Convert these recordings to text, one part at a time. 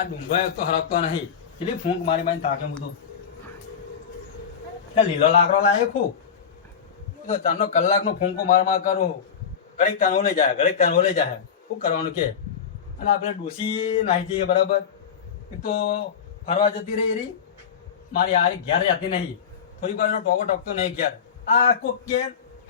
આ ડુંગા એક તો હરકતો નહીં. કેટલી ફૂંક મારી મારી તાકે હું તો. લીલો લાકડો લાવે ખૂબ. તો ચારનો કલાકનો ફૂંકો માર માર કરું. ઘડીક ત્યાં ઓલે જાય, ઘડીક ત્યાં ઓલે જાય. શું કરવાનું કે? અને આપણે ડોસી નાહી જઈએ બરાબર. એક તો ફરવા જતી રહી રહી મારી આરી ઘેર જતી નહીં. થોડી વાર એનો ટોકો ટકતો નહીં ઘેર. આ કોક કે,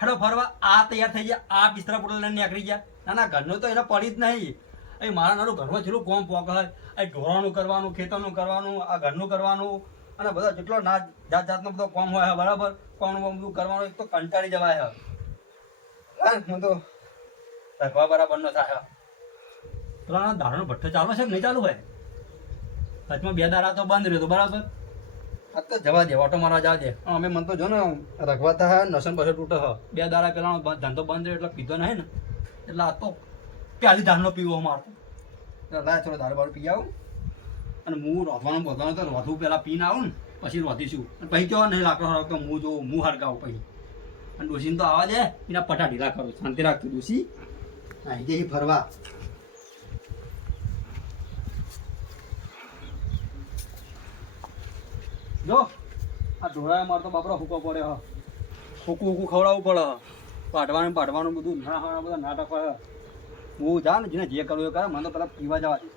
હેડો ફરવા. આ તૈયાર થઈ ગયા. આ બિસ્તરા પોટલ લઈને નીકળી ગયા. ના ના, ઘરનું તો એને પડી જ નહીં. એ મારા નાનું ઘરમાં જેટલું કોમ પોક હોય એ ઢોરાનું કરવાનું ખેતરનું કરવાનું આ ઘરનું કરવાનું અને બધા જેટલો ના જાત જાતનો બધો કોમ હોય બરાબર? કોમ બધું કરવાનું એક તો કંટાળી જવાય હા, તો ધરવા બરાબર ન થાય પેલા દારૂનો ભઠ્ઠો ચાલુ છે નહીં ચાલુ હોય? વચમાં બે દાડા તો બંધ રહ્યો બરાબર? આ તો જવા દે ઓટો મારવા જવા દે. અમે મન તો જો ને રખવાતા હે નસન પછી તૂટે હ. બે દાડા પેલા ધંધો બંધ રહ્યો એટલે પીધો નહીં ને. એટલે આ તો પ્યાલી ધારનો પીવો મારતો દાદા ચલો દારૂ બારૂ પી આવું. અને હું રોધવાનું, બોધવાનું તો રોધવું પહેલાં પીને આવું ને, પછી રોધીશું. પછી કહો નહીં લાકડો હરકતો હું જો હું હરગાવું પછી. અને ડોસીને તો આવા દે, એના પટા ઢીલા કરું, શાંતિ રાખતું ડોસી અહીં જઈ ફરવા. જો, આ ઢોળાએ મારતો બાપરો હુકો પડે હ. હુકું ખવડાવવું પડે પાટવાનું પાટવાનું બધું ના હા બધા નાટક હોય. હું જા ને જેને જે કરવું એ કરે, મને તો પેલા પીવા જવા દે.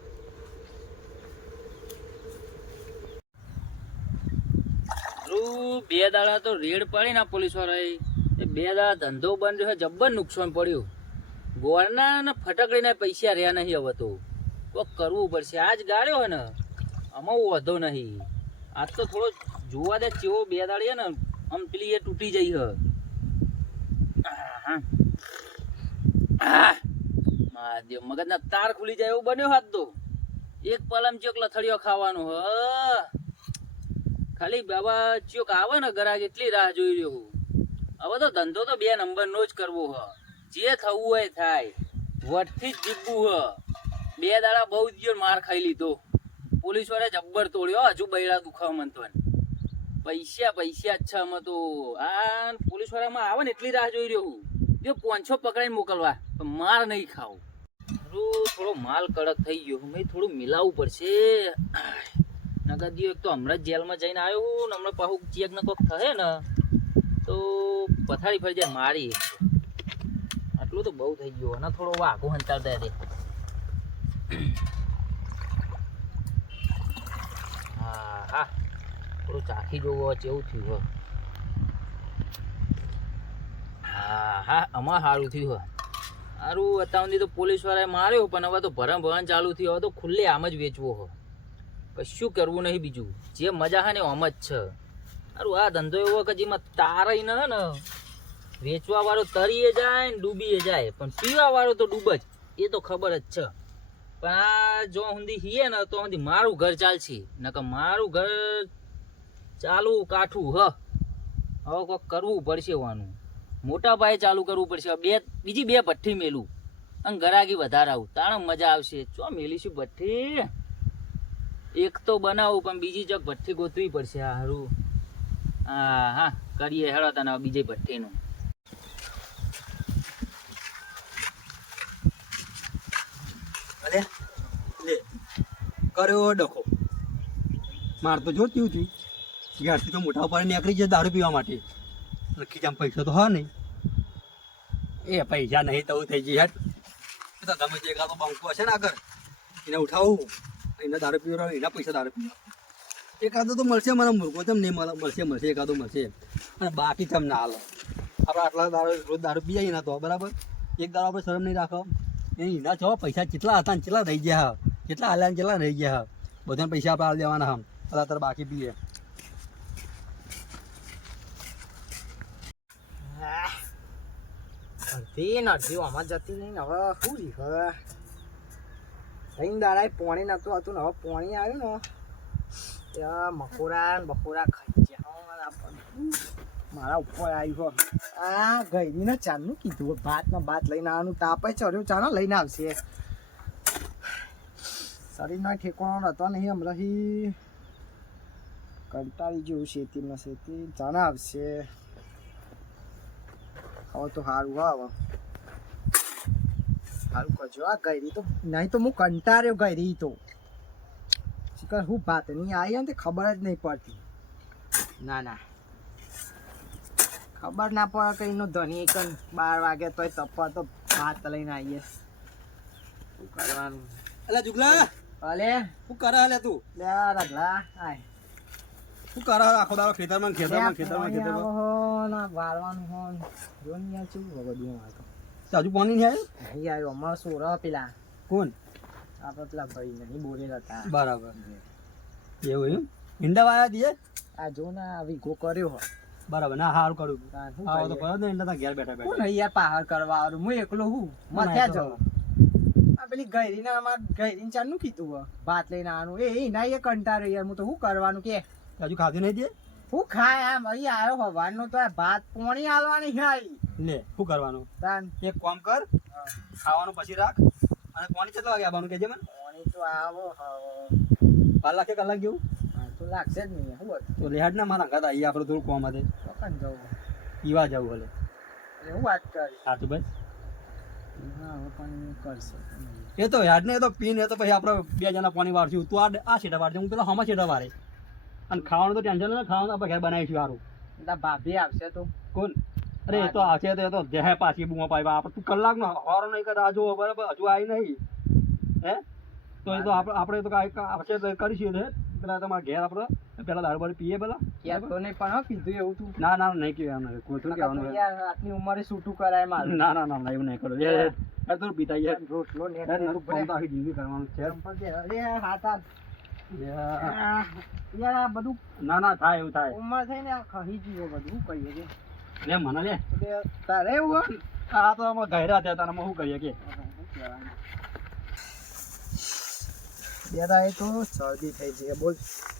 બે દાડા તો રેડ પડી ના પોલીસ એ. બે દાડા ધંધો બંધ રહ્યો જબ્બર નુકસાન પડ્યું. ગોળના ને ફટકડીના પૈસા રહ્યા નહીં હવે તો. કરવું પડશે. આજ ગાળ્યો હોય ને, આમાં વધો નહીં. આજ તો થોડો જોવા દે ચેવો બે દાડી ને, આમ પેલી એ તૂટી જઈ હ. આહ. મહાદેવ મગજના તાર ખુલી જાય એવું બન્યો હાથ તો. એક પલમ ચોક લથડિયો ખાવાનું હ. ખાલી બાબા ચોક આવે ને ગરાક એટલી રાહ જોઈ રહ્યો હવે તો ધંધો તો બે નંબર નો જ કરવો હ. જે થવું હોય થાય. વટથી જ જીવવું હ. બે દાડા બહુ જ ગયો માર ખાઈ લીધો. પોલીસવાળા જબ્બર તોડ્યો હજુ બૈરા દુખાવા મનતો ને. પૈસા પૈસા જ છે અમે તો. આ પોલીસ વાળામાં આવે ને એટલી રાહ જોઈ રહ્યો જો પોંછો પકડાઈને મોકલવા માર નહીં ખાવ. થોડું થોડો માલ કડક થઈ ગયો મેં થોડું મિલાવવું પડશે. નગદીઓ એક તો હમણાં જ જેલમાં જઈને આવ્યો ને હમણાં પાછું ચેક ને કોક થશે ને, તો પથારી ફરી જાય મારી. આટલું તો બહુ થઈ ગયું. અને થોડો વાઘો હંતાડતા દે હા હા થોડું ચાખી જોવો કેવું થયું હો હા આમાં સારું થયું હો સારું અત્યાર સુધી તો પોલીસ વાળાએ માર્યો, પણ હવે તો ભરમ ભરણ ચાલુ થયું. હવે તો ખુલ્લે આમ જ વેચવો હો. કશું કરવું નહીં બીજું. જે મજા હે ને આમ જ છે. સારું આ ધંધો એવો કે જેમાં તારાય ન ને. વેચવા વાળો તરીએ જાય ને ડૂબીએ જાય. પણ પીવા વાળો તો ડૂબ જ. એ તો ખબર જ છે. પણ આ જો સુધી હીએ ને, તો સુધી મારું ઘર ચાલશે. નકર મારું ઘર ચાલુ કાઠું હ. હવે કોક કરવું પડશે વાનું મોટા પાયે ચાલુ કરવું પડશે. બે, બીજી બે ભઠ્ઠી મેલું. અને ગરાગી વધારાવું. તાણે મજા આવશે. ચો મેલીશું ભઠ્ઠી? એક તો બનાવું, પણ બીજી ચક ભઠ્ઠી ગોતવી પડશે. સારું હા હા, કરીએ. હેડો તને બીજી ભઠ્ઠીનું. લે, કર્યો ડખો. મારે તો જો કેવું થયું ઘરથી તો મોટા ઉપર નીકળી જાય દારૂ પીવા માટે. જામ પૈસા તો હા નહીં. એ પૈસા નહીં તો થઈ જાય. હેઠ તો ગમે તે એકાદો બંકો હશે ને આગળ, એને ઉઠાવું. એના દારૂ પીવો એના પૈસા દારૂ પીવા. એકાદો તો મળશે, મને મુર્ગો તેમ નહીં મળે. મળશે મળશે, એકાદો મળશે અને બાકી તેમ ના હાલો. આપણે આટલા દારૂ, રોજ દારૂ પી જઈએ ને તો, બરાબર? એક દારૂ આપણે શરમ નહીં રાખો. એના છો, પૈસા કેટલા હતા ને કેટલા રહી ગયા. કેટલા હાલ્યા ને કેટલા રહી ગયા. બધાને પૈસા આપણે હાલ દેવાના હમ. તારે બાકી પીએ. અડધી ને અડધી આમાં જતી નહીં હવે શું રી હવે ત્રણ દાડા પોણી નતું હતું ને હવે પોણી આવ્યું ને મકોરા ને બકોરા ખાઈ ગયા. મારા ઉપર આવ્યું આ ગઈ ને ચાનું કીધું ભાત ને ભાત લઈને આવવાનું. તાપે ચડ્યું ચાનો લઈને આવશે. શરીરમાં ઠેકાણો હતો નહીં હમણાં કંટાળી જેવું શેતી ને શેતી. ચાના આવશે. હવે તો સારું હા હવે. સારું કરજો આ ગયરી તો નહીં તો હું કંટાળ્યો ગયરી તો. ચિકન હું ભાત નહીં આવી ને ખબર જ નહીં પડતી. ના ના. ખબર ના પડે કે એનો ધણી કન બાર વાગે તોય તપવા તો ભાત લઈને આવીએ શું કરવાનું? અલે જુગલા! અલે? શું કરે અલે તું? લે રગલા આય. શું કરે? આખો દાડો ખેતરમાં ખેતરમાં ખેતરમાં ખેતરમાં? પાણી વાળવાનું હો ને. યાર ચેવું બધું અમારે તો. તો પાણી નહીં આવ્યું? નહીં આવ્યો અમારો પેલા. કોણ? આપણે પેલા ભાઈ નહીં બોલેલા હતા. બરાબર. એવું એમ? ઈંડા વાયા દીએ? આ જો ને આ વીઘો કર્યો બરાબર ના સારું કરું તાન તો કરો ને ઈંડા તો ઘેર બેઠા બેઠા. યાર પહાડ કરવા વાળું હું એકલો હું? મથ્યા જાઉં આ પેલી ગૈરીને અમાર ગૈરીને ચાલનું કીધું ભાત લઈને આનું એ ના એ કંટાળ્યો યાર હું તો શું કરવાનું કે? હજુ ખાધું નહીં દે હું ખાય આમ અહીંયા આવ્યો હવાનો તો આ ભાત પોણી આલવાની છે લે શું કરવાનું? તાન. એક કામ કર ખાવાનું પછી રાખ. અને પોણી કેટલા વાગે આવવાનું કેજે મને? પોણી તો આવો કલાક કે કલાક જેવું? તો લાગશે જ નહીં શું તો લેહાડ ના મારા ઘર આવીએ આપણે થોડું કોમ હતી ચોકન જવું પીવા જવું ભલે એવું હું વાત કરી હા તો બસ. હા હવે કરશે. એ તો યાદ ને એ તો પીને એ તો પછી આપણે બે જણા પાણી વાળશું તું આ આ વાળશે હું પેલા હમા છેટા વાળે અને ખાવાનું તો ટેન્શન નહીં ખાવાનું આપણે ઘેર બનાવીશું સારું ભાભી આવશે તો. કોણ? અરે એ તો આવશે તો એ તો દેહે પાછી બૂમો પાડવા આપણે તું કલાકનો હવારો નહીં કરે હજુ બરાબર? હજુ આવી નહીં. હે? તો એ તો આપણે આપણે તો કાંઈ આવશે તો કરીશું હે પેલા તમારા ઘેર આપણે પેલા દારૂ બારૂ પીએ પેલા. યાર તો નહીં પણ કીધું એવું તું. ના ના નહીં કહેવાનું કોઈ થોડું કહેવાનું યાર આટલી ઉંમરે છૂટું કરાય મારું. ના ના ના એવું નહીં કરો. યાર થોડું પીતા યાર રોટલો ને જિંદગી કરવાનું છે. અરે હાથ હાથ. યાર. આ બધું ના ના થાય એવું થાય. ઉંમર થઈને આ ખહી ગયું બધું કહીએ કે લે મને લે. તારે એવું આ તો અમે ઘેરા થયા અમે શું કહીએ કે? યાર આ તો શરદી થઈ છે બોલ.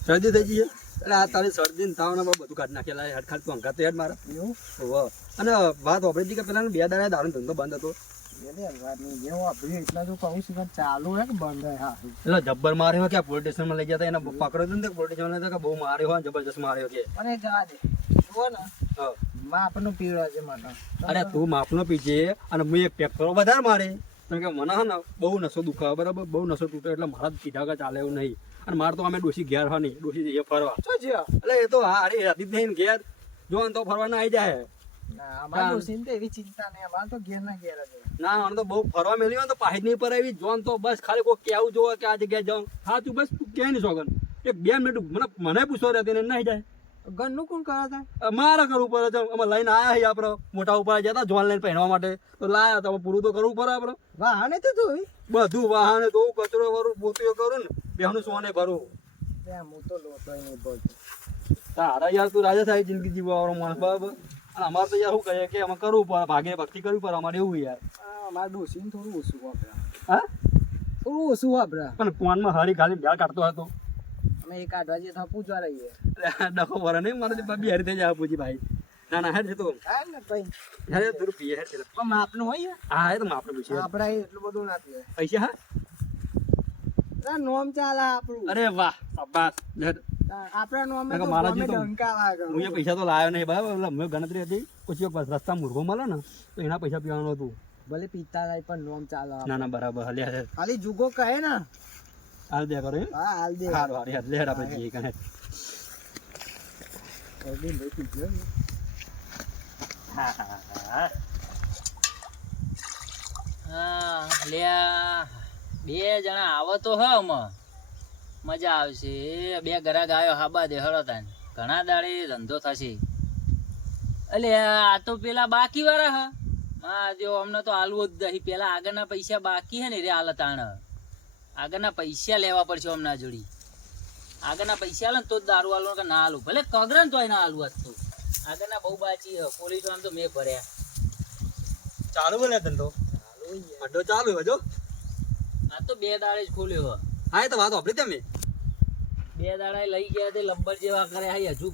શરદી થઈ એટલે આ તારી શરદી ને તાવ બધું કાઢી નાખેલા હેડ ખાલી તું અંગાત હેડ મારા. એવું. અને વાત વાપરી હતી કે પેલા બે દાડા દારૂ ધંધો બંધ હતો. એટલા હે હા જબ્બર માર્યો કે પોલીસ સ્ટેશનમાં લઈ ગયા એને પકડ્યો હતો ને પોલીસ સ્ટેશનમાં લઈ કે બહુ માર્યો હોય જબરજસ્ત માર્યો કે. અને જવા દે જુઓ ને હા. પીવડા છે મને. અરે તું માપનો પીજે અને હું એક પેપરો વધારે મારે. તમે કે મને હે ને બહુ નસો દુખાવે બરાબર? બહુ નસો તૂટે એટલે મારા કીધા કે ચાલે એવું નહીં. અને મારે તો અમે ડોસી ઘેર હોય નહીં ડોસી જઈએ ફરવા. શું છે એટલે એ તો હા અરે રાતી નહીં ઘેર. જો તો ફરવા ના આવી જાય. ના તો બહુ ફરવા મેળવી ને તો પાછી નહીં પર આવી. જોન તો બસ ખાલી કોઈ કેવું જોવે કે આ જગ્યાએ જાઉં. હા તું બસ તું ક્યાંય નહીં સોગન. એક બે મિનિટ મને મને પૂછો રહેતી ને નહીં જાય. ઘરનું કોણ કરે છે? અ કરવું પડે છે અમે લઈને આયા છીએ આપણે મોટા ઉપર જતા જોન લઈને પહેરવા માટે. તો લાયા તો પૂરું તો કરવું પડે આપણે વાહને તો જોઈ. બધું વાહન તો કચરો ભરું પોતીઓ કરું ને બેહનું સોને ભરું. હું તો લોટો નહીં બોલતો તારા યાર તું રાજા થાય જિંદગી જીવવા વાળો માણસ બરાબર? અને અમારે તો યાર શું કહીએ કે અમે કરવું પડે ભાગે ભક્તિ કરવી પડે અમારે એવું યાર. અમારે ડોસીને થોડું ઓછું વાપરે. હા? થોડું ઓછું વાપરા. પણ કોનમાં હરી ખાલી બેળ કાઢતો હતો અમે એ કાઢવા જઈએ તો પૂછવા રહીએ. ડખો ભરે નહીં મારે બી હારી થઈ જાય પૂછી ભાઈ. ના ના હેડ તો. હા ને ભાઈ. હેડ થોડું પીએ હેડ પણ માપનું હોય હા એ તો માપનું પૂછીએ આપણા એટલું બધું ના પીએ. પૈસા હા? નોમ ચાલે આપણું. અરે વાહ શાબાશ આપણા નોમે તો મારા ગમે જેવું તો- ડંકા વાગે. હું પૈસા તો લાવ્યો નહીં બરાબર? મેં ગણતરી હતી પછી એક રસ્તા મૂર્ખો મળે ને તો એના પૈસા પીવાનું હતું. ભલે પીતા થાય પણ નોમ ચાલે ના ના બરાબર હલે ખાલી જુગો કહે ને. હાલ દે કરો હા. હાલ દે. હાલ હારી હેડ લે હેડ આપણે જઈએ કને અરવિંદ ભાઈ પી ને. હા લ્યા બે જણા આવો તો હ આમાં. મજા આવશે. બે ગ્રાહક આવ્યો હાબા દે હળો તાન ઘણા દાડે ધંધો થશે. એટલે આ તો પેલા બાકી વાળા હ. જો અમને તો આલવો જ નહીં. પેલા આગળના પૈસા બાકી હે ને રે હાલ તાણ. આગળના પૈસા લેવા પડશે હમણાં જોડી. આગળના પૈસા લે તો જ દારૂ આલવું કે ના આલું ભલે કગરન તો એના આલુ જ તો. આગળના બહુ બાચી હ. પોલીસ આમ તો મેં ભર્યા. ચાલુ બોલે ધંધો અડ્ડો ચાલુ હજો આ તો બે દાડે જ ખોલ્યો હા. એ તો વાત વાપરી તમે બે દાડા લઈ ગયા તે જેવા કર્યા હજુ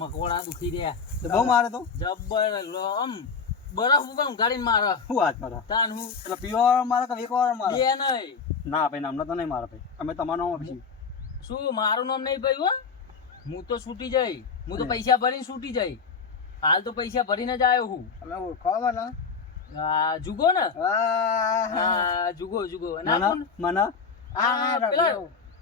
મકોડા દુખી રહ્યા. તો બહુ મારે તો? જબ્બર આમ બરફ ઉપર ગાડીને મારે. શું વાત કરો તાન હું. એટલે પીવા મારે કે વેકવા મારે? બે નહીં. ના ભાઈ નામ તો નહીં મારા ભાઈ. અમે તમારું નામ આપીશું શું મારું નામ નહીં ભાઈ હો? હું તો છૂટી જઈ. હું તો પૈસા ભરીને છૂટી જઈ. હાલ તો પૈસા ભરીને જ આવ્યો હું. અમે ઓળખાવા ના જુગો ને? હા જુગો જુગો. ના મને આ પેલા.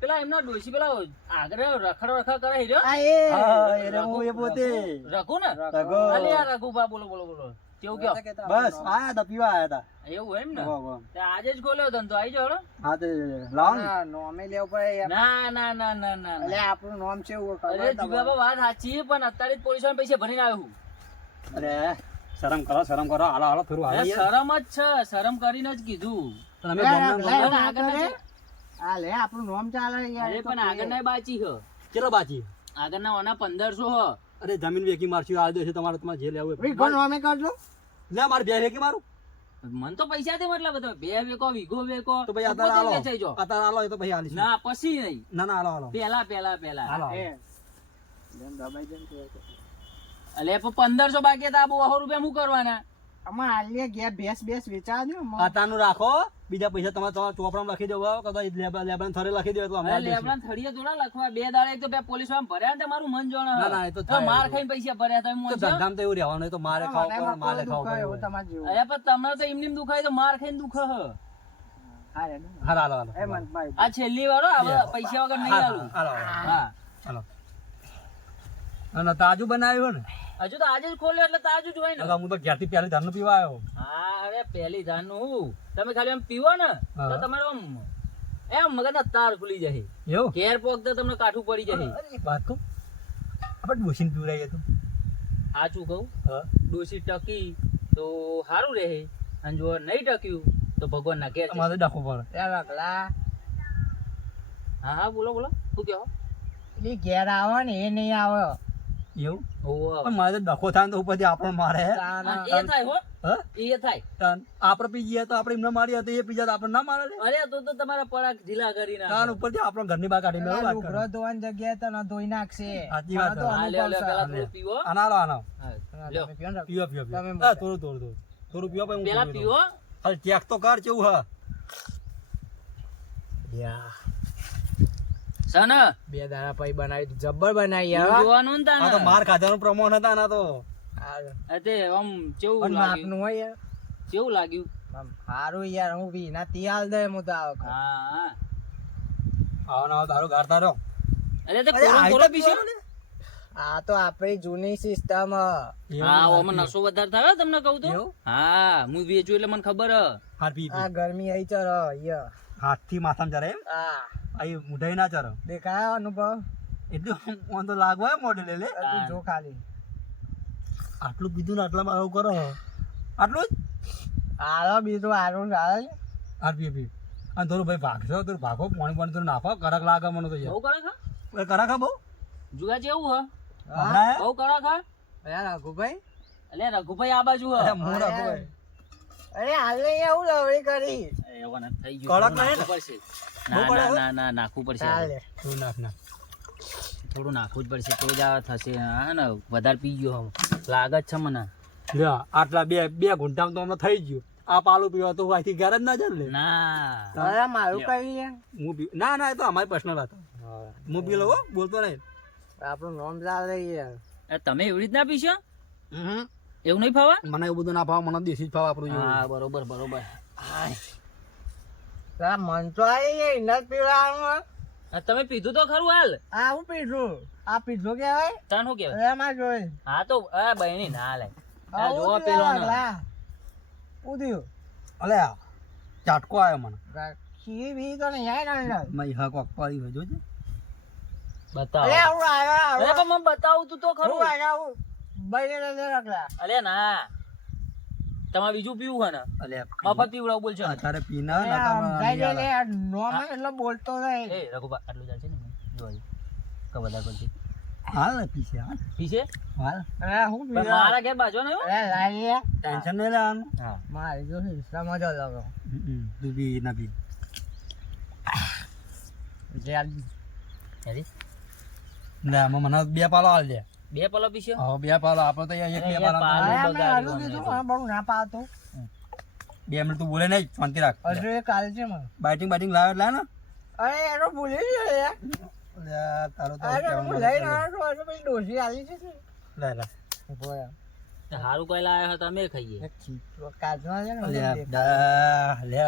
પેલા એમનો ડોશી પેલા આગળ રખડ રખડ કરે હીરો. આ એ. રઘુ એ પોતે. રઘુ ને? રઘુ. અલે આ રઘુભા બોલો બોલો બોલો. કેવું કે બસ આયા તા પીવા આયા તા એવું એમ ને? આજે જ ખોલ્યો ધંધો આવી જાવ હા. તે લાવ ને. ના, નોમે લેવ પડે ના ના ના ના ના એટલે આપણું નામ છે એવું અરે જુગાબા વાત સાચી પણ અત્યારે પોલીસવાળા પૈસા ભરીને આવ્યો હું. અરે શરમ કરો શરમ કરો. હાલો હાલો થોડું હાલો શરમ જ છે શરમ કરીને જ કીધું. તમે આગળ. આ લે આપણું નામ ચાલે યાર અરે એ પણ આગળ ના બાચી હ. ચલો બાચી આગળ ના ઓના પંદરસો હ. અરે જમીન વેકી મારશું આ દેશે તમારે તમારે જે લેવું હોય. વિગો નોમે કાઢલો લે માર બે વેકી મારું. મન તો પૈસા દે મતલબ હતો બે વેકો વીઘો વેકો તો ભાઈ આતા આલો આતા એ તો પછી આલી ના પછી નહીં. ના ના આલો આલો પેલા પેલા પેલા હાલો એ. જેમ દબાઈ જેમ કે અલે પંદરસો બાકી હતા બહુ રૂપિયા શું કરવાના? અમાર આલ્યા ગયા ભેસ ભેસ વેચા દે અમાર. આતાનું રાખો બીજા પૈસા તમારે તમારા ચોપડામાં લખી દેવો કદાચ લેબા થરે લખી દેવો તો અમે અરે થરીએ. થોડા લખવા બે દાડે તો બે પોલીસવાળા ભર્યા ને તમારું મન જોણ ના, ના, એ તો માર ખાઈને પૈસા ભર્યા તમે તો ધંધામ તો એવું રહેવાનું તો મારે ખાવ પડે મારે ખાવ પડે. તમારે જેવું. અરે પણ તમને તો એમને એમ દુખાય તો માર ખાઈને દુખ હ. હા હાલો હાલો આ છેલ્લી વાળો હવે પૈસા વગર નહીં હાલો હાલો. હા. હાલો. અને તાજું બનાવ્યું ને? હજુ તો આજે જ ખોલ્યો એટલે તાજુ જ હોય ને. હું તો ઘેરથી પહેલી ધારનું પીવા આવ્યો હા અરે પહેલી ધાનનું તમે ખાલી એમ પીવો ને તો તમારો આમ એમ મગજના તાર ખુલી જાય. એવું? ઘેર પોક તો તમને કાઠું પડી જાય. વાત તો આપણે ડોસીને પીવડાવીએ તો. સાચું કહું? ડોસી ટકી તો સારું રહે. અને જો નહીં ટક્યું તો ભગવાન ના ઘેર છે. અમારે પડે. એ રગલા હા હા બોલો બોલો. શું કહો? ઘેર આવે ને એ નહીં આવે. એવું? પણ મારે ડખો થાય તો ઉપરથી આપણને મારે. એ થાય હો. એ થાય. તાન આપણે પી ગયા તો આપણે એમને મારી હતી એ પીજા આપણને ના મારે અરે તો તો તમારા પરાગ ઢીલા કરી ના નાખો. ઉપરથી આપણને ઘરની બહાર કાઢી લુગડો કરે. ધોવાની જગ્યાએ ના ધોઈ નાખશે. સાચી વાત તો. થોડું પીવો. આના લો આનો લ્યો. પીવો પીવો તમે પીવો થોડું થોડું થોડું. થોડું પીવો પછી પેલા પીવો. હાલ ચેક તો કર કેવું હા. યા. સન બે દાડા પછી બનાવી જબ્બર બનાવી યાર જોવાનું ને આ તો. માર ખાધાનું પ્રમાણ હતા ના તો. અતે આમ કેવું લાગ્યું? હોય યાર. કેવું લાગ્યું? આમ સારું યાર હું બી. ના તિયાલ દે હું તો આ હા હા. આવો ના આવો તારો ગારતા રહ્યો અરે તે કોરો કોરો પીશો? ને? આ તો આપણી જૂની સિસ્ટમ હા ઓમાં નસો વધારે થાય તમને કહું તો. હા હું વેચું એટલે મને ખબર હ. હાર પી આ ગરમી આઈ ચર ય. હાથથી માથામાં જરા એમ? આ આ મુઢાઈ ના ચરો દેખાયો અનુભવ? એટલે ઓન તો લાગવા મોડે લે લે. તું જો ખાલી. આટલું પીધું ને આટલા આવું કરો. આટલું જ? હાલો બીજું હારું છે. હાર પી પી. અને થોડું ભાઈ ભાગશો થોડું ભાગો પાણી પાણી થોડું નાખો. કડક લાગે મને તો બહુ કડક હા? યાર કડક હા બહુ? જુગા જેવું હ? બહુ કડક હા? અરે રઘુભાઈ? એટલે રઘુભાઈ આ બાજુ હ. અરે મોં ભાઈ. અરે હાલ નહીં આવું લવડી કરી એ થઈ ગયું. કડક થોડું નાખવું પડશે. ના ના ના ના નાખવું પડશે ચાલે. થોડું નાખ નાખ. થોડું નાખવું જ પડશે તો જ આ થશે. હા ને વધારે પી ગયો હવે. લાગે જ છે મને. લ્યો, આટલા બે બે ઘૂંટામાં તો અમને થઈ ગયું. આ પાલું પીવા તો અહીંથી ઘેર જ ના જાય ને. ના અરે મારું કઈ યાર હું પી ના ના એ તો અમારી પર્સનલ હતો હું. પી લઉં બોલતો નહીં આપણું નોમ ચાલે યાર એ તમે એવી રીતના પીશો? હમ. એવું નહીં ફાવા? મને એવું બધું ના ભાવ મને દેશી જ ભાવ આપણું. હા બરોબર બરોબર. હા મન તો આવી ઇન્ડસ પીવાનું તમે પીધું તો ખરું હાલ. હા હું પીધું? આ પીધું કેવાય તન શું કેવાય એમાં જોઈ. હા તો આ બહેની ના લે આ જો પેલો ના. ને. અલે આ ચાટકો આવ્યો મને. બી તો નહીં આય ને. અંદર. મેં હક વક પાડી જોજે. બતાવો. અરે આવું આવ્યો, અરે પણ મને બતાવું તું તો ખરું ખરું. આવ્યો, ના. તમારે બીજું પીવું હે ને? અલે મફત પીવડાવું બોલશો ને અત્યારે પીના. લે, નોમાં એટલો બોલતો નહીં. એ રઘુબા આટલું ચાલશે ને જો હજી. કે હાલ ને હાલ. પીશે? હાલ. અરે હું મારા ઘેર બાજુ ને અરે લાવીએ. ટેન્શન નહીં લેવાનું. હા. મારી જો હિસ્સામાં જ અલગ. તું બી ના પી. જલ્દી. હેરી? લે મને બે પાલો હાલ દે બે પાલો પીશો? હા બે પાલો. આપો તો અહીંયા એક બે પાલો પાલો. આલુ કીધું, તો. મને બહુ ના પાતો બે મિનિટ તું બોલે નહીં શાંતિ રાખ. હજુ એ કાલ છે મને. બાઇટિંગ બાઇટિંગ લાવ એટલે ને? અરે એનો ભૂલી છે યાર. તારો તો અરે હું લઈ રહ્યો છું તો પેલી ડોસી આલી છે. લે લે. બોયા. હારું કોઈ લાયા હોય અમે ખાઈએ. છે ને લે, લે,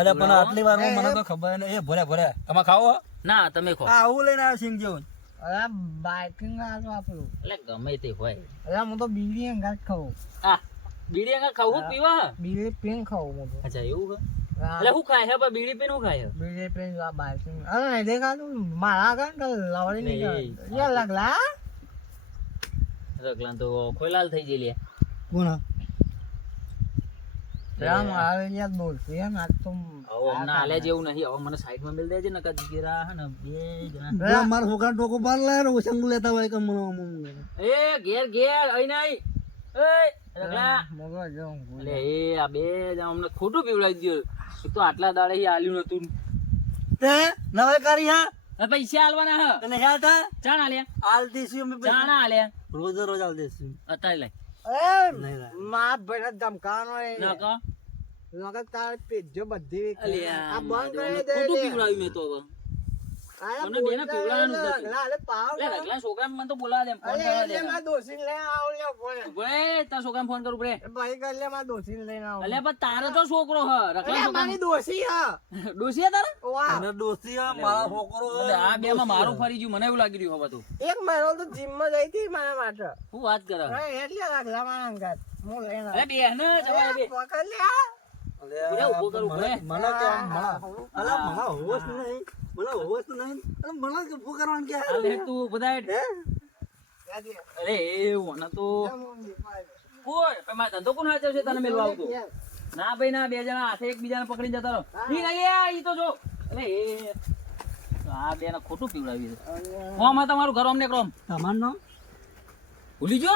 અરે પણ આટલી વાર મને તો ખબર નહીં. એ ભરે ભરે તમે ખાવો ના તમે ખો. આવું લઈને આવ્યો સિંગ જેવું. અરે બાઇકિંગ ના તો આપણું એટલે ગમે તે હોય. અરે હું તો બીડી અંગાત ખાઉં. આ બીડી અંગા ખાવું પીવા? બીડી પીન ખાઉં હું તો. અચ્છા એવું એટલે શું ખાય છે? પણ બીડી પીન શું ખાય બીડી પીન આ બાઇકિંગ અરે નહીં દેખાતું. મારા આગળ લવડી નહીં યાર લગલા રગલાન તો ખોલાલ થઈ જઈ લે કોણ? રામ આવે યાર બોલ. એમ આજ તો હવે અમને આલ્યા જેવું નહીં. હવે મને સાઈડમાં મેલ દેજે ને ગીરા હે ને બે જણા. મારા છોકરા ટોકો બાર લાયા ઓછંગ લેતા હોય કે મને એ ઘેર ઘેર અહીં નહીં. એ રગલા મગજ જો એટલે એ આ બે જણા અમને ખોટું પીવડાવી દીધું. તો આટલા દાડે આલ્યું નતું. તે નવે કરી હા? પૈસા આલવાના હ. તને હેલ થા ચાણ આલ્યા. આલ દેશું અમે પૈસા. ચાણા રોજ રોજ આલ દેશું. અત્યારે લઈ એ મા ભાઈ ધમકાવાનો એ. ના કહો પેજો બધી આ બંધ કરી દે ખોટું પીવડાવ્યું મેં તો હવે. આ મને બેને પીવડાવવાનું. પાવ રગલા તો બોલાવા દે ફોન કરવા દે. એટલે મારા દોશીને લઈને આવો ફોન. ઉભરે તારા છોકરાને ફોન કરું ઉભરે ભાઈ કહે લે મારા લઈને આવો. અલ્યા પણ તારો તો છોકરો હ રગલા અરે મારી દોશી હા. ડોસી હે તારા? વાહ. અને દોસ્તી હા, મારા છોકરો આ બે માં મારું ફરી ગયું મને એવું લાગી રહ્યું હવે તું એક મહિનો તો જીમમાં જઈ હતી મારા માટે. શું વાત કરે? એટલે લગલા મારા અંગાત. હું લઈને અરે બે જવા દે પકડ લે આ. કર મને કે અલા, મને હોશ નહીં. મને હોશ નહીં. અરે મને કે ઊભું કરવાનું કે અલે તું બધા અરે એ વને તો કોઈ પણ ધંધો કોણ હાચવશે તને મેલવા આવતો? ના ભાઈ ના બે જણા હાથે એકબીજાને પકડીને જતા રહો. ઈ નહીં ઈ તો જો. અરે એ. આ બે ને ખોટું પીવડાવી છે. તમારું ઘર અમને ક્રોમ તમારું નામ? ભૂલી જો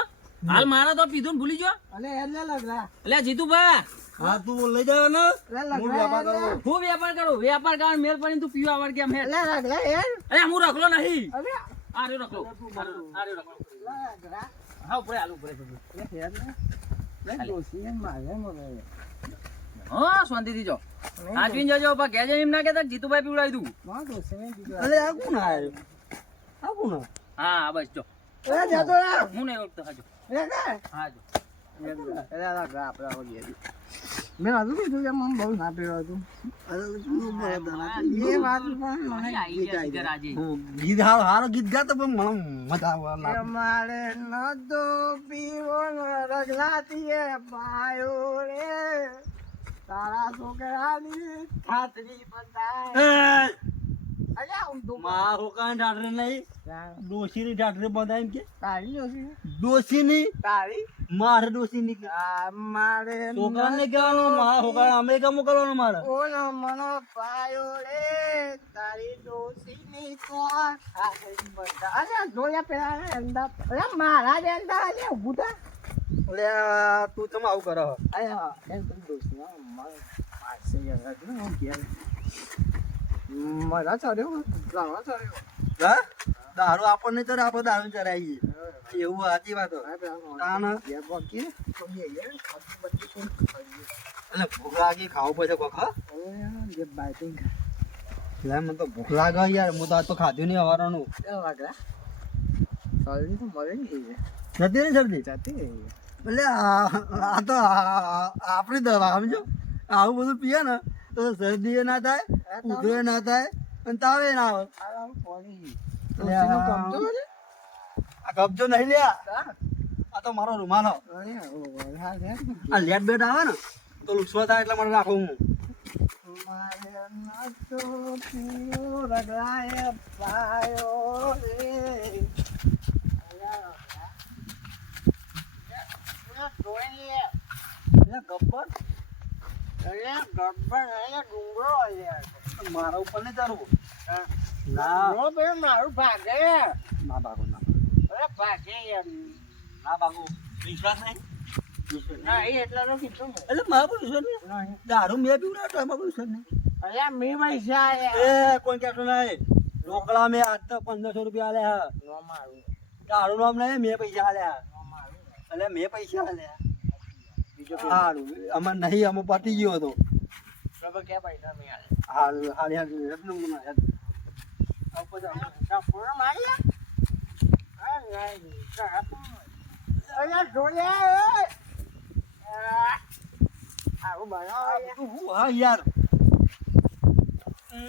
હાલ મારા તો પીધું ને ભૂલી એટલે લગલા એટલે જીતુભા. હા તું લઈ જાવ ને હું વ્યાપાર લગલા કરું હું વ્યાપાર કરું? વ્યાપાર કરવા મેલ પડી તું પીવા વળ કેમ હે? અરે હું રખલો નહીં. આરે રખલો. આરે રખલો. હા ઉપર આલુ ઉપર હા શાંતિથી જો. આજવીને જજો પણ કેજે એમ ના કહેતા કે જીતુભાઈ પીવડાવી દઉં. દોશીને અરે આ કોણ આયો? આ કોણ હા હા બસ જો. એ જતો રે હું નહીં ઓળખતો હાજો. હા જો. મેં હતું કે પણ મને ગીત ગીત પણ મને મજા આવે. અમારે નતો પીવો ન રગલાતીએ પાયો રે તારા છોકરાની ખાતરી બતાય એ, અલ્યા હું તો મારા છોકરાને ડાક્ટરે નહીં. ડોશીની ડાક્ટરે બધા એમ કે? તારી જોશી ડોશીની? તારી? મારે ડોશીની કે. અમારે છોકરાને કહેવાનું મારા છોકરાને અમેરિકા મોકલવાનો મારે. ઓનો મનો પાયો રે તારી ડોશીની કોણ? ખાતરી જોયા પેલા ને અંદા અલ્યા મારા જ અંદા અલ્યા ઊભું થા. એટલે તું તમે આવું કરો અલ્યા એમ તો મારે પાસે યાર. હું મજા ચડ્યો લાવા ચડ્યો હા? દારૂ આપણને તો આપણે દારૂ ચડાવીએ એવું હતી વાત. એટલે ભૂખ લાગી ખાવું પડશે કોખ મને તો ભૂખ લાગે યાર. હું તો આજ તો ખાધું નહીં હવારનું. નથી ને સબ્જી એટલે આ આ તો આ- તો આપણી દવા સમજો? આવું બધું પીએ ને તો શરદી ના થાય. ઉધરો ના થાય અને તાવે ના આવે આ- કબજો નહીં લે આ તો મારો રૂમાલ આ લેટ બેટ આવે ને તો લુસવા થાય એટલે મને રાખું હું. ગબ્બર. ગબ્બર મારા ઉપર નહીં ચાલવું ના. મારું ભાગે. ના ભાગો ના. અરે ભાગે યાર ના ભાગો. વિશ્વાસ નહીં? દારૂ મેં પૈસા આયા. એ કોઈ કહેતો નહીં. ઢોકળા મેં આજ પંદરસો રૂપિયા આલ્યા. નો મારું. દારૂ નામ નહીં મેં પૈસા આલ્યા. નો મારું. એટલે મેં પૈસા આલ્યા. સારું અમાર નહીં અમે પતી ગયો હતો. બરાબર કે પૈસા મી આલે હાલ હાલ યાર એટલું મને યાદ. આ પછી અમે- પૂરો માર્યા હા નહીં અહીંયા જોયા એ. આ, આવું બનાવો યાર. હું હા યાર એ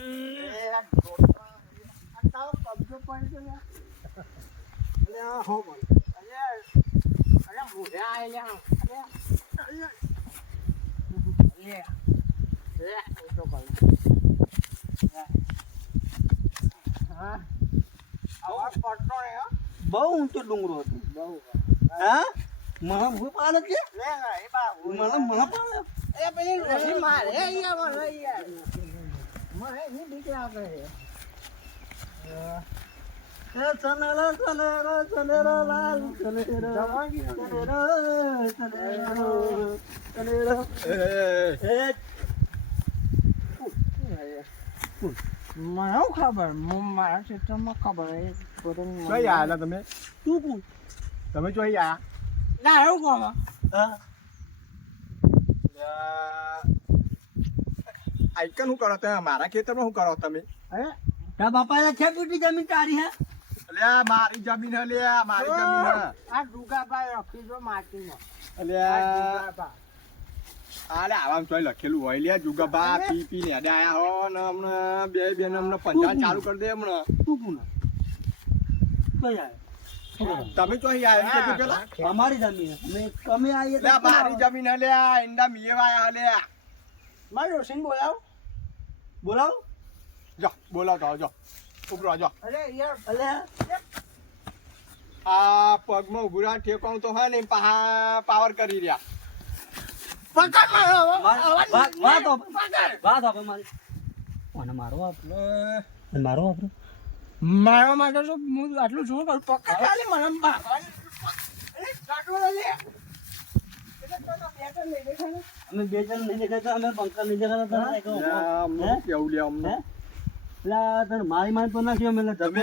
આ જોડવા. આ તારો કબજો પડી ગયો યાર. બહુ ઊંચો ડુંગરો હતો. બહુ. હા? મને ભૂ પાડે છે? એ મારે અહીંયા મને યાર મને એની બીક લાગે છે ચનેરા ચનેરા ચનેરા લાલ ચનેરા ચનેરા ચનેરા મને હું ખબર? મારા ક્ષેત્રમાં ખબર એ પોતાની કઈ આવેલા તમે? તું કું તમે જો અહીં આવ્યા ના એવું કોમ હા. આઈકન શું કરો તમે? મારા ખેતરમાં શું કરો તમે? હે તા બાપા છે કેટલી જમીન તારી હે? અલ્યા મારી જમીન હે આ મારી જમીન આ દુગાભાઈ રાખી દો માટીમાં. આ અલ્યા. આલે આવામ તોય લખેલું હોય. લ્યા જુગબા પી પી ને આયા હો ને હમણાં બે બેન હમણાં પંચાયત ચાલુ કરી? દે હમણાં. તું આવે? તમે જો અહીં એમ કહેજો પેલા. અમારી જમીન. અમે અમે આવીએ તો લ્યા મારી જમીન હે લ્યા ઈંડા મીએ વાયા હે લ્યા મારે રોશીને બોલાવો. બોલાવ. જો બોલાવતો જો. ઉભરો જો. અરે યાર અલે. આ પગમાં ઉભું રહ્યા તો હે ને પાવર કરી રહ્યા. મારો આપ મારી. મારો આપ અને મારો આપ માટે તો હું આટલું શું કરું પકડ ખાલી મને. અમે બે જણ નહીં દેખાતા અમે પંકજ નહીં દેખાતા? કેવું લે અમને હે? તને મારી મારી તો નાખ્યો અમે એટલે તમે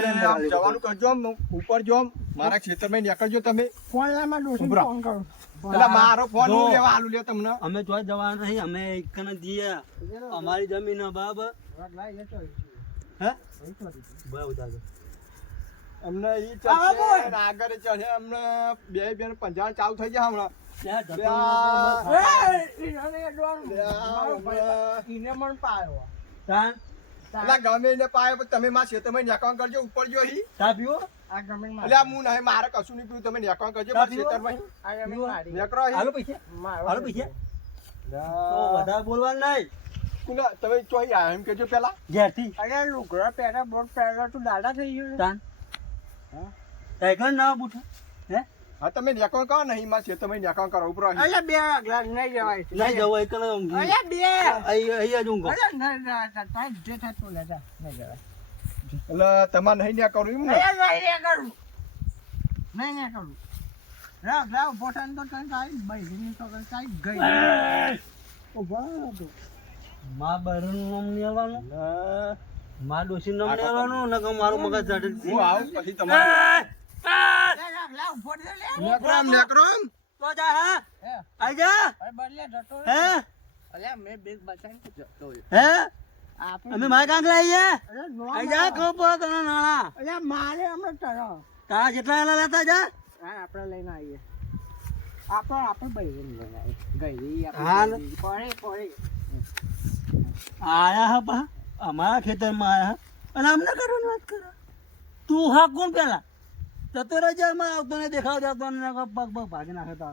જવાનું કરજો આમ ઉપર જો આમ. મારા ખેતરમાં નીકળજો તમે ફોન લા માં ફોન કરું. એટલે મારો ફોન હું લેવા આલું લે તમને અમે જોઈ જવાના નહીં અમે એક ને જઈએ અમારી જમીન હે, બરાબર લાઈ હે બહુ ઉતારજો અમને ઈ ચડશે આગળ ચડે અમને બે બે પંચાયત ચાલુ થઈ જાય હમણાં ત્યાં ધક્કો લ્યા. લઈને એ, ઈરાને અડવાનું. મારો ભાઈ, હવે. ઈને મને પાયો. એટલે ગમે એને પાય તમે તમે છે તમે નેકવાન કરજો ઉપર જો હી તા પીવો. આ ગમે માં એટલે હું નહીં મારે કશું નહીં પીવું તમે નેકવાન કરજો મારા ખેતરમાં હી. આ ગમે મારી. નેકરો હી. હાલો પૈસા. મારો હાલો પૈસા. તો વધારે બોલવાનું નહીં. કુના, તમે ચોઈ આયા એમ કેજો પેલા. ઘેરથી. અરે લુગડા પહેરા બોટ પહેરા તું દાદા થઈ ગયો. તાન. હા? ટાઈગર ના બુઠા. હે તમે નેકવાન કરો નહીં માં છે તમે નેકવાન કરો ઉપર. અરે બે ગ્લાસ નહીં જવાય નહીં જવાય એક ને બે. અહીં અહીંયા જ ઊંઘો. અરે ના ના ના, જે થતું લેતા નહીં જવાય. એટલે તમારે નહીં કરું એમ ને? નહીં નહીં કરું નહીં નહીં કરું રાવ રાવ તો તને કાંઈ બૈરીની તો કાંઈ ગઈ ઊભા તો. માં બહેરનું નામ નહીં લ્યા. માં ડોશી નામ નહીં આવવાનું મારું મગજ ચડે હું આવું પછી તમારે રાવ રાવ ઊભો થયો લે નેકરો આમ નેકરો આમ તો નાણા અલ્યા મારે હમણાં તરો તારા જેટલા એલા લેતા જા હા આપણે લઈને આવીએ આપણે આપણે બૈરીને લઈને આવીએ ગઈ પડે આયા હા પા, અમારા ખેતરમાં આયા અને અમને કરવાની વાત કરો. તું હા કોણ પેલા? જતો રહેજે આવતો ને દેખાવ દેતો ને પગ પગ ભાગી નાખે તો.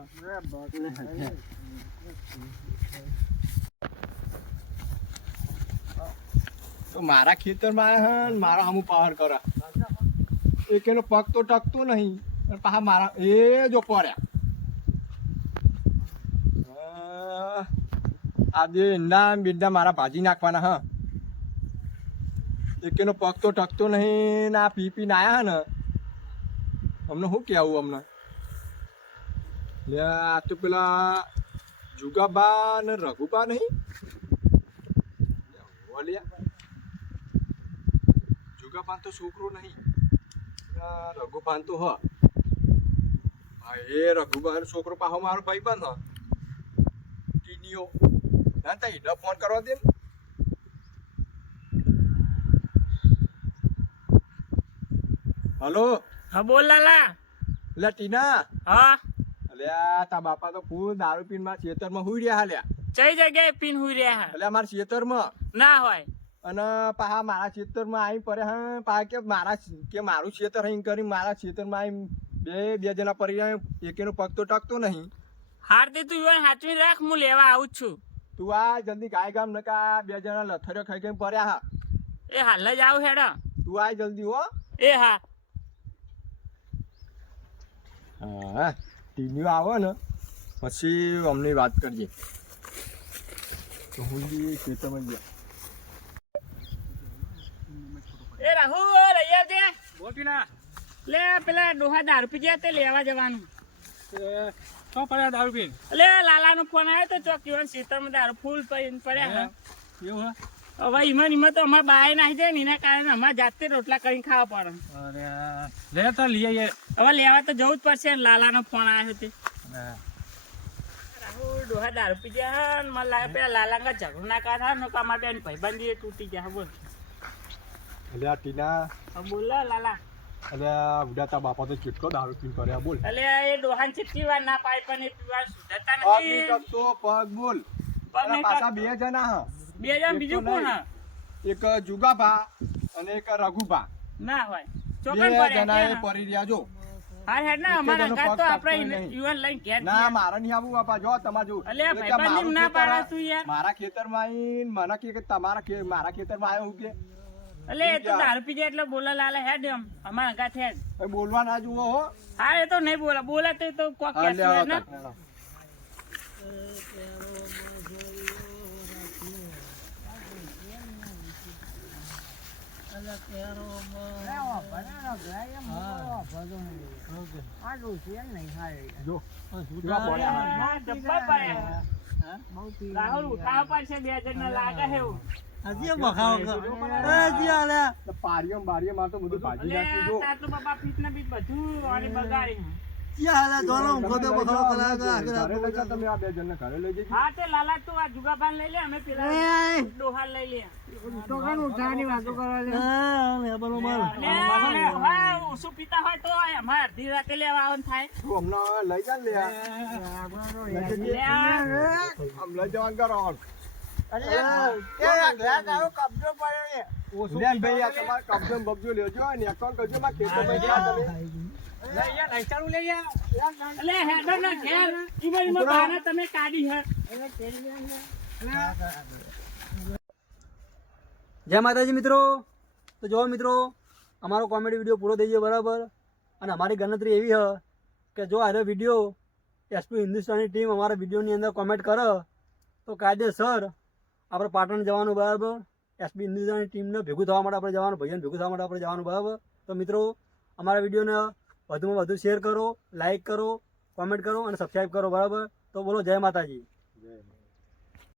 મારા ખેતરમાં હે મારો હમું પાવર કરે. એક એનો પગ તો ટકતો નહીં અને પાછા મારા એ જો પડ્યા આજે ઈંડા બીંડા મારા ભાજી નાખવાના હા. એકેનો પગ તો ટકતો નહીં ના પી પીને આયા ને અમને શું કહેવું અમને આ તો પેલા જુગાબા ને રઘુબા નહીં ઓલિયા જુગાપાન તો છોકરો નહીં રઘુભાન તો હ એ રઘુભાન છોકરો પાહો મારો ભાઈબંધ હ ટીનીઓ ના તા એને ફોન કરવા દે હલો હા બોલ લાલા. લે ટીના. હા. અલ્યા તા બાપા તો ફૂલ દારૂ પીને મારા ખેતરમાં હુઈ રહ્યા હાલ્યા. ચઈ જગ્યાએ પીન હુઈ રહ્યા એટલે મારા ખેતરમાં. ના હોય. અને પાહા મારા ખેતરમાં આવી પડે હા પાહા કે મારા કે મારું ખેતર અહીં કરી મારા ખેતરમાં આવી બે બે જણા પડી એકેનો પગ તો ટકતો નહીં. હારતી તું યુવાન હાચવી રાખ હું લેવા આવું જ છું. તું આ જલ્દી ગાય ગામ નકા બે જણા લથડિયો ખાઈ ખાઈ પડ્યા હા. એ હાલ જ આવું હેડા. તું આ જલ્દી હો. એ હા. હા આવે ને પછી અમને વાત કરજે. તો હું બી ખેતરમાં ગયા. એ રાહુલ આવજે. બોલતી લે પેલા ડોહા દારૂ પી ગયા તે લેવા જવાનું. શું પડ્યા દારૂ લાલાનો ફોન આવ્યો તો ચોક યુવાન સીતરમાં દારૂ ફૂલ પડ્યા હે. હવે ઈમાં ને ઈમાં તો અમારે બાય નાખી જાય ને એના કારણે અમારે જાતે રોટલા કરીને ખાવા પડે. અરે લે તો લઈ આવીએ હવે લેવા તો જવું જ પડશે ને લાલાનો ફોન આવ્યો તે. રાહુલ ડોહા દારૂ પી જાય ને મને લાગે પેલા લાલા કા ઝઘડો ના કા થાય ને કે અમારે બેન ભાઈબંધી એ તૂટી ગયા હે બોલ. એટલે આ ટીના. બોલ લાલા. એટલે બુડા તા બાપા તો કેટલો દારૂ પીન કર્યા બોલ. એટલે એ ડોહાન છે વાર ના પાય પણ એ પીવા સુધરતા નથી. નહીં તો પગ બોલ. પગ પાછા બે જણા હા. બે જણ બીજું કોણ હે? એક જુગાભા અને એક રઘુભા. ના હોય. ચોકન પડે જણા એ રહ્યા જો. હા હેડ ના અમારા અંગાત તો આપણે નહીં. લઈને ઘેર ના મારા નહીં આવું બાપા. જો તમારે જો. કે ભાઈબંધી મારું ના ખેતર પાડે તું યાર. મારા ખેતરમાં આવીને મને કે કે તમારા ખે- મારા ખેતરમાં આવ્યો કે? એટલે એ તો દારૂ પી જાય એટલે બોલા લાલે હેડ એમ. અમારા અંગાત હેડ. બોલવા ના જુઓ હો. હા એ તો નહીં બોલે. બોલા તો કોક ને તાર. આ ડોસી એમ નહીં હારી. જો કેવા બોલ્યા. હા, જબ્બર પડે. રાહુલ ઉઠાવવા પડશે બે જણ લાગે છે એવું. બારીઓ માં તો બધું ભાજી જો. બાપા ફીટ ને બીટ બધું આને બગાડી. જા તમે આ બે જણને ઘરે લઈ જજો હા તે લાલા તું આ જુગાભાન લઈ લે અમે પેલા ડોહા લઈ લે. ટોકન ઉઠાવાની વાતો કરવા હા પીતા હોય તો અમારે અડધી રાતે લેવા આવન થાય. તું હમણાં લઈ જા લે આમ લઈ જવાનું કરો અરે, એ આ તારો કબજો પડ્યો ભાઈ આ તમારે કબજો બબજો લેજો ને એકાઉન્ટ કરજો માં ગયા તમે. જય માતાજી મિત્રો. તો જો મિત્રો, અમારો કોમેડી વીડિયો પૂરો થઈ ગયો બરાબર. અને અમારી ગણતરી એવી હ કે જો આનો વીડિયો એસપી હિન્દુસ્તાની ટીમ અમારા વિડીયોની અંદર કોમેન્ટ કરે, તો કાયદેસર આપણે પાટણ જવાનું બરાબર. એસપી હિન્દુસ્તાની ટીમને ભેગું થવા માટે આપણે જવાનું ભાઈઓને ભેગું થવા માટે આપણે જવાનું બરાબર. તો મિત્રો, અમારા વિડીયોને વધુમાં વધુ શેર કરો લાઇક કરો કોમેન્ટ કરો અને સબસ્ક્રાઈબ કરો, બરાબર તો બોલો, જય માતાજી જય.